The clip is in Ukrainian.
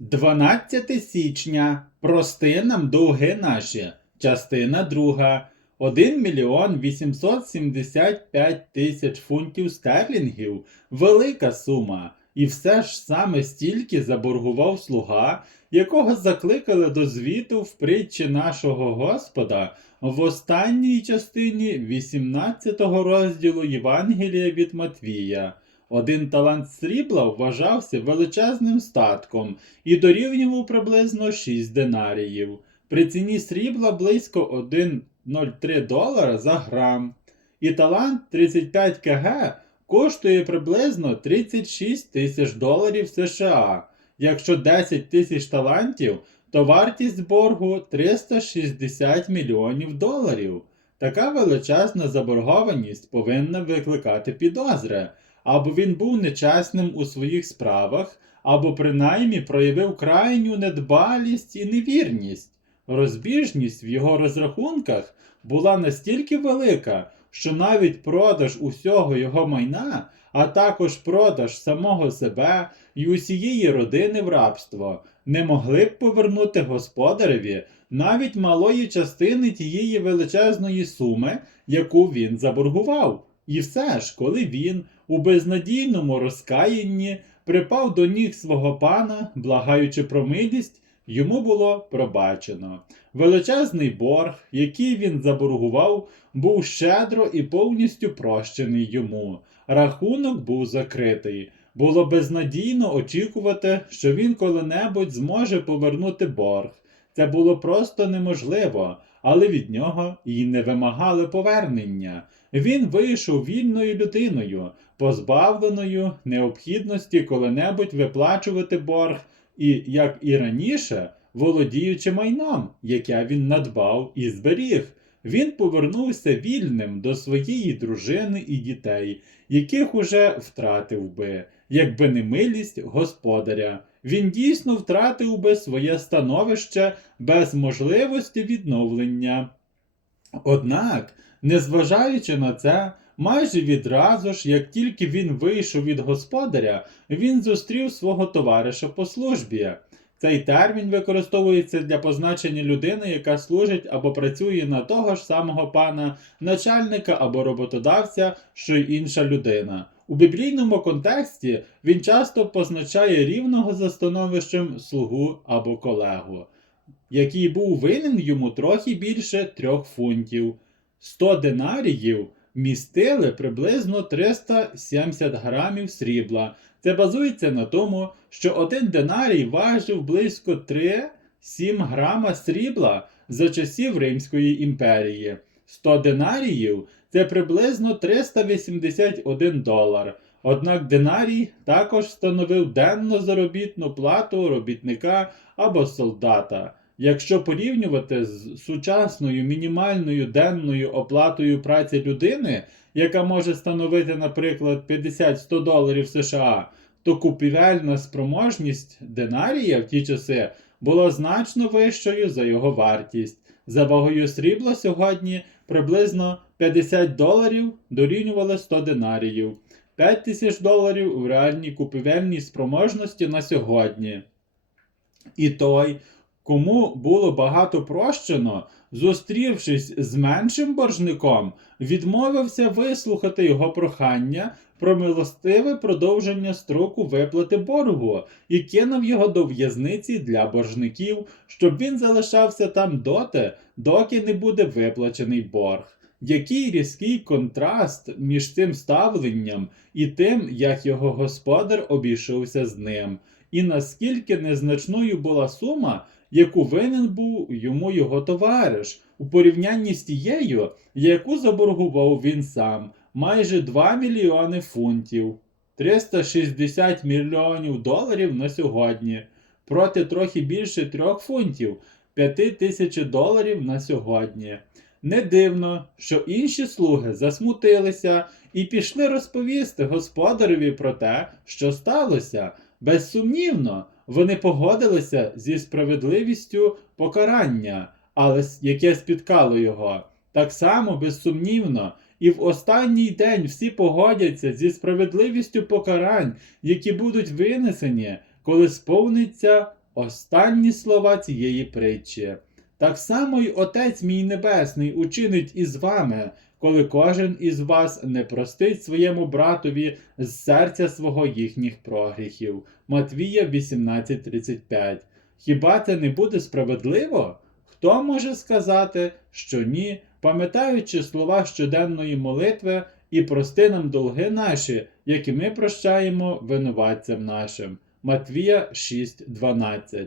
12 січня. Прости нам довги наші. Частина друга. 1 мільйон 875 тисяч фунтів стерлінгів. Велика сума. І все ж саме стільки заборгував слуга, якого закликали до звіту в притчі нашого Господа в останній частині 18 розділу Євангелія від Матвія. Один талант срібла вважався величезним статком і дорівнював приблизно 6 динаріїв. При ціні срібла близько 1,03 долара за грам. І талант 35 кг коштує приблизно 36 тисяч доларів США. Якщо 10 тисяч талантів, то вартість боргу 360 мільйонів доларів. Така величезна заборгованість повинна викликати підозри або він був нечесним у своїх справах, або принаймні проявив крайню недбалість і невірність. Розбіжність в його розрахунках була настільки велика, що навіть продаж усього його майна, а також продаж самого себе і усієї родини в рабство, не могли б повернути господареві навіть малої частини тієї величезної суми, яку він заборгував. І все ж, коли він у безнадійному розкаянні припав до ніг свого пана, благаючи про милість, йому було пробачено. Величезний борг, який він заборгував, був щедро і повністю прощений йому. Рахунок був закритий. Було безнадійно очікувати, що він коли-небудь зможе повернути борг. Це було просто неможливо, але від нього й не вимагали повернення. Він вийшов вільною людиною, позбавленою необхідності коли-небудь виплачувати борг, і, як і раніше, володіючи майном, яке він надбав і зберіг. Він повернувся вільним до своєї дружини і дітей, яких уже втратив би, якби не милість господаря. Він дійсно втратив би своє становище без можливості відновлення. Однак, незважаючи на це, майже відразу ж, як тільки він вийшов від господаря, він зустрів свого товариша по службі. Цей термін використовується для позначення людини, яка служить або працює на того ж самого пана, начальника або роботодавця, що й інша людина. У біблійному контексті він часто позначає рівного за становищем слугу або колегу, який був винен йому трохи більше трьох фунтів. 100 динаріїв містили приблизно 370 грамів срібла. Це базується на тому, що один динарій важив близько 3-7 грама срібла за часів Римської імперії. 100 динаріїв це приблизно 381 долар. Однак динарій також становив денну заробітну плату робітника або солдата. Якщо порівнювати з сучасною мінімальною денною оплатою праці людини, яка може становити, наприклад, 50-100 доларів США, то купівельна спроможність динарія в ті часи була значно вищою за його вартість. За вагою срібла сьогодні приблизно 50 доларів дорівнювали 100 динаріїв, 5 тисяч доларів у реальній купівельній спроможності на сьогодні. І той, кому було багато прощено, зустрівшись з меншим боржником, відмовився вислухати його прохання про милостиве продовження строку виплати боргу і кинув його до в'язниці для боржників, щоб він залишався там доти, доки не буде виплачений борг. Який різкий контраст між цим ставленням і тим, як його господар обійшовся з ним, і наскільки незначною була сума, яку винен був йому його товариш, у порівнянні з тією, яку заборгував він сам, майже 2 мільйони фунтів, 360 мільйонів доларів на сьогодні, проти трохи більше 3 фунтів, 5 тисяч доларів на сьогодні. Не дивно, що інші слуги засмутилися і пішли розповісти господареві про те, що сталося. Безсумнівно, вони погодилися зі справедливістю покарання, але яке спіткало його. Так само безсумнівно, і в останній день всі погодяться зі справедливістю покарань, які будуть винесені, коли сповниться останні слова цієї притчі. Так само й Отець мій Небесний учинить із вами, коли кожен із вас не простить своєму братові з серця свого їхніх прогріхів. Матвія 18:35. Хіба це не буде справедливо? Хто може сказати, що ні, пам'ятаючи слова щоденної молитви і прости нам долги наші, які ми прощаємо винуватцям нашим. Матвія 6:12.